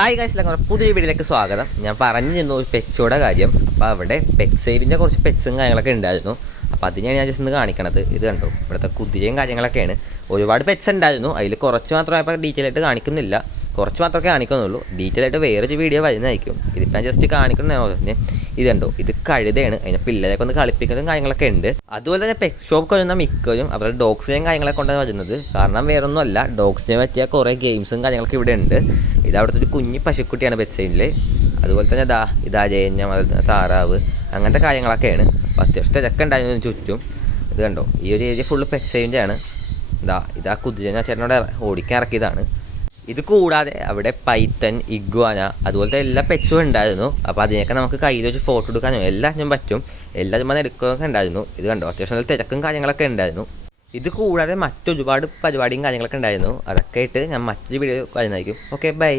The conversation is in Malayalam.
ഹായ് ഗൈസ്, ഞങ്ങളുടെ പുതിയ വീഡിയോയിലേക്ക് സ്വാഗതം. ഞാൻ പറഞ്ഞു തന്നു ഒരു പെറ്റ്സോടെ കാര്യം. അപ്പോൾ അവിടെ പെറ്റ് സേവിൻ്റെ കുറച്ച് പെറ്റ്സും കാര്യങ്ങളൊക്കെ ഉണ്ടായിരുന്നു. അപ്പോൾ അതിനെയാണ് ഞാൻ ജസ്റ്റ് ഒന്ന് കാണിക്കണത്. ഇത് കണ്ടോ, ഇവിടുത്തെ കുതിരയും കാര്യങ്ങളൊക്കെയാണ്. ഒരുപാട് പെറ്റ്സ് ഉണ്ടായിരുന്നു, അതിൽ കുറച്ച് മാത്രമേ ഡീറ്റെയിൽ ആയിട്ട് കാണിക്കുന്നില്ല. കുറച്ച് മാത്രമേ കാണിക്കുന്നുള്ളൂ. ഡീറ്റെയിൽ ആയിട്ട് വേറൊരു വീഡിയോ വരുന്നതായിരിക്കും. ഇതിപ്പോൾ ഞാൻ ജസ്റ്റ് കാണിക്കണമെന്ന്. ഇത് കണ്ടോ, ഇത് കഴുതയാണ്. അതിനെ പിള്ളേരൊക്കെ ഒന്ന് കളിപ്പിക്കുന്നതും കാര്യങ്ങളൊക്കെ ഉണ്ട്. അതുപോലെ തന്നെ പെറ്റ് ഷോപ്പ് വരുന്ന മിക്കവരും അവരുടെ ഡോഗ്സിനെയും കാര്യങ്ങളൊക്കെ കൊണ്ടാണ് വരുന്നത്. കാരണം വേറൊന്നുമല്ല, ഡോഗ്സിനെ പറ്റിയ കുറേ ഗെയിംസും കാര്യങ്ങളൊക്കെ ഇവിടെ ഉണ്ട്. ഇത് അവിടുത്തെ ഒരു കുഞ്ഞി പശുക്കുട്ടിയാണ് പെറ്റ് സൈഡിൽ. അതുപോലെ തന്നെ ഇതാ ജയഞ്ഞം, അതുപോലെ തന്നെ താറാവ്, അങ്ങനത്തെ കാര്യങ്ങളൊക്കെയാണ്. അപ്പോൾ അത്യാവശ്യം തിരക്ക് ഉണ്ടായിരുന്നു ചുറ്റും. ഇത് കണ്ടോ, ഈ ഒരു ഏരിയ ഫുള്ള് പെറ്റ് സൈഡിൻ്റെ ആണ്. ഇതാ കുതിരനെ ചേട്ടനോട് ഓടിക്കാൻ ഇറക്കിയതാണ്. ഇത് കൂടാതെ അവിടെ പൈത്തൻ, ഇഗ്വാന, അതുപോലത്തെ എല്ലാ പെറ്റ്സും ഉണ്ടായിരുന്നു. അപ്പോൾ അതിനൊക്കെ നമുക്ക് കയ്യിൽ വെച്ച് ഫോട്ടോ എടുക്കാനും എല്ലാത്തിനും പറ്റും. എല്ലാവരും വന്ന് എടുക്കുകയൊക്കെ ഉണ്ടായിരുന്നു. ഇത് കണ്ടോ, അത്യാവശ്യം നല്ല തിരക്കും കാര്യങ്ങളൊക്കെ ഉണ്ടായിരുന്നു. ഇത് കൂടാതെ മറ്റൊരുപാട് പരിപാടിയും കാര്യങ്ങളൊക്കെ ഉണ്ടായിരുന്നു. അതൊക്കെ ആയിട്ട് ഞാൻ മറ്റൊരു വീഡിയോ വരുന്നതായിരിക്കും. Okay, by.